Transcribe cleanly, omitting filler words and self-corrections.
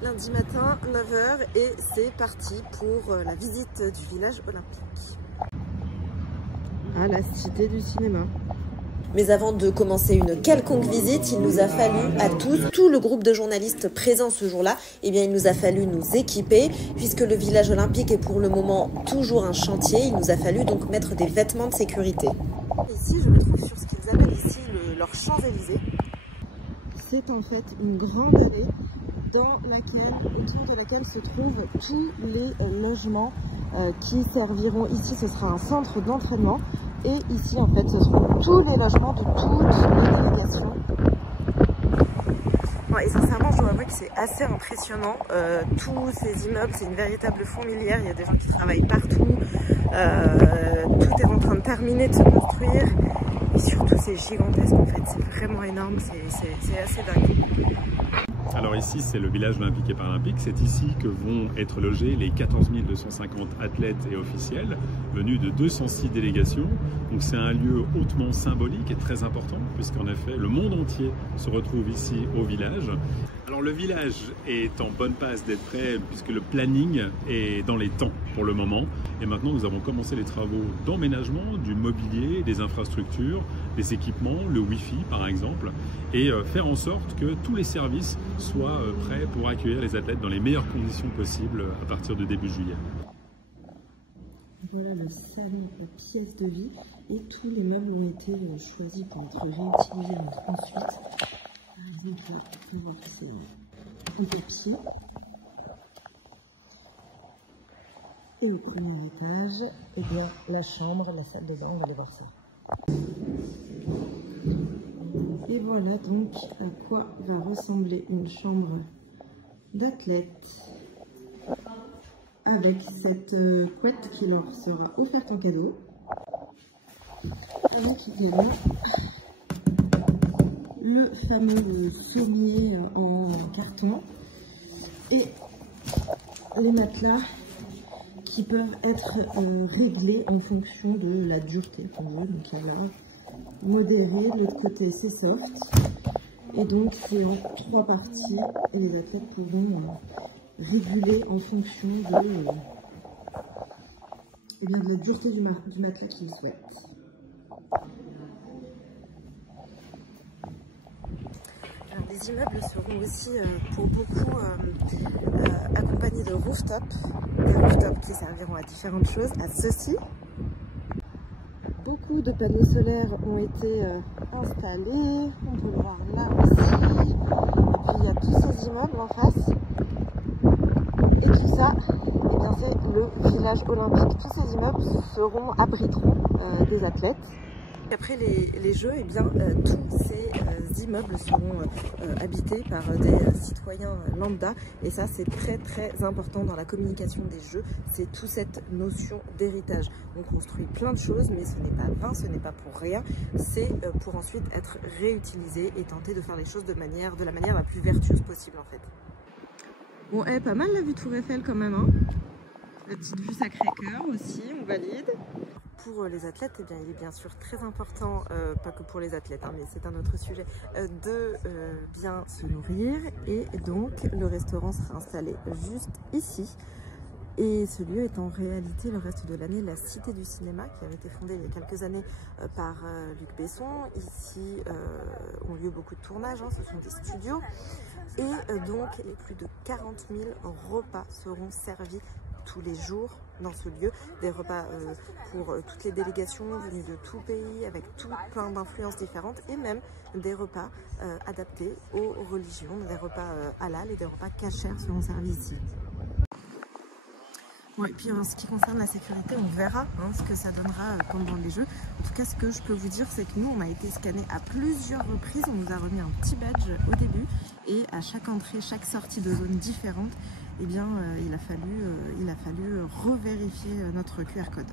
Lundi matin, 9 h, et c'est parti pour la visite du village olympique. À la Cité du cinéma. Mais avant de commencer une quelconque visite, il nous a fallu à tous, tout le groupe de journalistes présents ce jour-là, eh bien il nous a fallu nous équiper, puisque le village olympique est pour le moment toujours un chantier. Il nous a fallu donc mettre des vêtements de sécurité. Ici, je me trouve sur ce qu'ils appellent ici leur Champs-Élysées. C'est en fait une grande allée autour de laquelle se trouvent tous les logements qui serviront. Ici, ce sera un centre d'entraînement. Et ici, en fait, ce seront tous les logements de toutes les délégations. Bon, et sincèrement, je dois avouer que c'est assez impressionnant. Tous ces immeubles, c'est une véritable fourmilière. Il y a des gens qui travaillent partout. Tout est en train de terminer de se construire. Et surtout, c'est gigantesque, en fait. C'est vraiment énorme. C'est assez dingue. Alors ici, c'est le village olympique et paralympique. C'est ici que vont être logés les 14 250 athlètes et officiels venus de 206 délégations. Donc c'est un lieu hautement symbolique et très important, puisqu'en effet, le monde entier se retrouve ici au village. Alors le village est en bonne passe d'être prêt, puisque le planning est dans les temps pour le moment. Et maintenant, nous avons commencé les travaux d'emménagement, du mobilier, des infrastructures, des équipements, le Wi-Fi par exemple, et faire en sorte que tous les services soient prêts pour accueillir les athlètes dans les meilleures conditions possibles à partir de début juillet. Voilà le salon pièce de vie, et tous les meubles ont été choisis pour être réutilisés ensuite. Par exemple, là, on peut voir que c'est en papier. Et au premier étage, eh bien, la chambre, la salle de bain, on va aller voir ça. Et voilà donc à quoi va ressembler une chambre d'athlète, avec cette couette qui leur sera offerte en cadeau, avec également le fameux sommier en carton et les matelas qui peuvent être réglés en fonction de la dureté qu'on veut. Donc il y a là modéré, de l'autre côté c'est soft, et donc c'est en 3 parties, et les athlètes pourront réguler en fonction de la dureté du matelas qu'ils souhaitent. Alors, les immeubles seront aussi pour beaucoup accompagnés de rooftops, des rooftops qui serviront à différentes choses, à ceci. Beaucoup de panneaux solaires ont été installés, on peut le voir là aussi, et puis il y a tous ces immeubles en face, et tout ça, eh bien, c'est le village olympique. Tous ces immeubles abriteront des athlètes. Après les Jeux, eh bien, tous ces immeubles seront habités par des citoyens lambda, et ça c'est très important dans la communication des Jeux. C'est toute cette notion d'héritage. On construit plein de choses, mais ce n'est pas vain, ce n'est pas pour rien, c'est pour ensuite être réutilisé et tenter de faire les choses de la manière la plus vertueuse possible en fait. Bon, pas mal la vue Tour Eiffel quand même, hein. La petite vue Sacré-Cœur aussi, on valide. Pour les athlètes, eh bien, il est bien sûr très important, pas que pour les athlètes, hein, mais c'est un autre sujet, de bien se nourrir, et donc le restaurant sera installé juste ici. Et ce lieu est en réalité le reste de l'année la Cité du cinéma, qui avait été fondée il y a quelques années par Luc Besson. Ici ont lieu beaucoup de tournages, hein, ce sont des studios, et donc les plus de 40 000 repas seront servis tous les jours dans ce lieu, des repas pour toutes les délégations venues de tout pays, avec tout plein d'influences différentes, et même des repas adaptés aux religions, des repas halal et des repas kasher seront servis ici. Bon, et puis en ce qui concerne la sécurité, on verra ce que ça donnera pendant les Jeux. En tout cas, ce que je peux vous dire, c'est que nous, on a été scannés à plusieurs reprises. On nous a remis un petit badge au début, et à chaque entrée, chaque sortie de zone différente, eh bien, il a fallu revérifier notre QR code.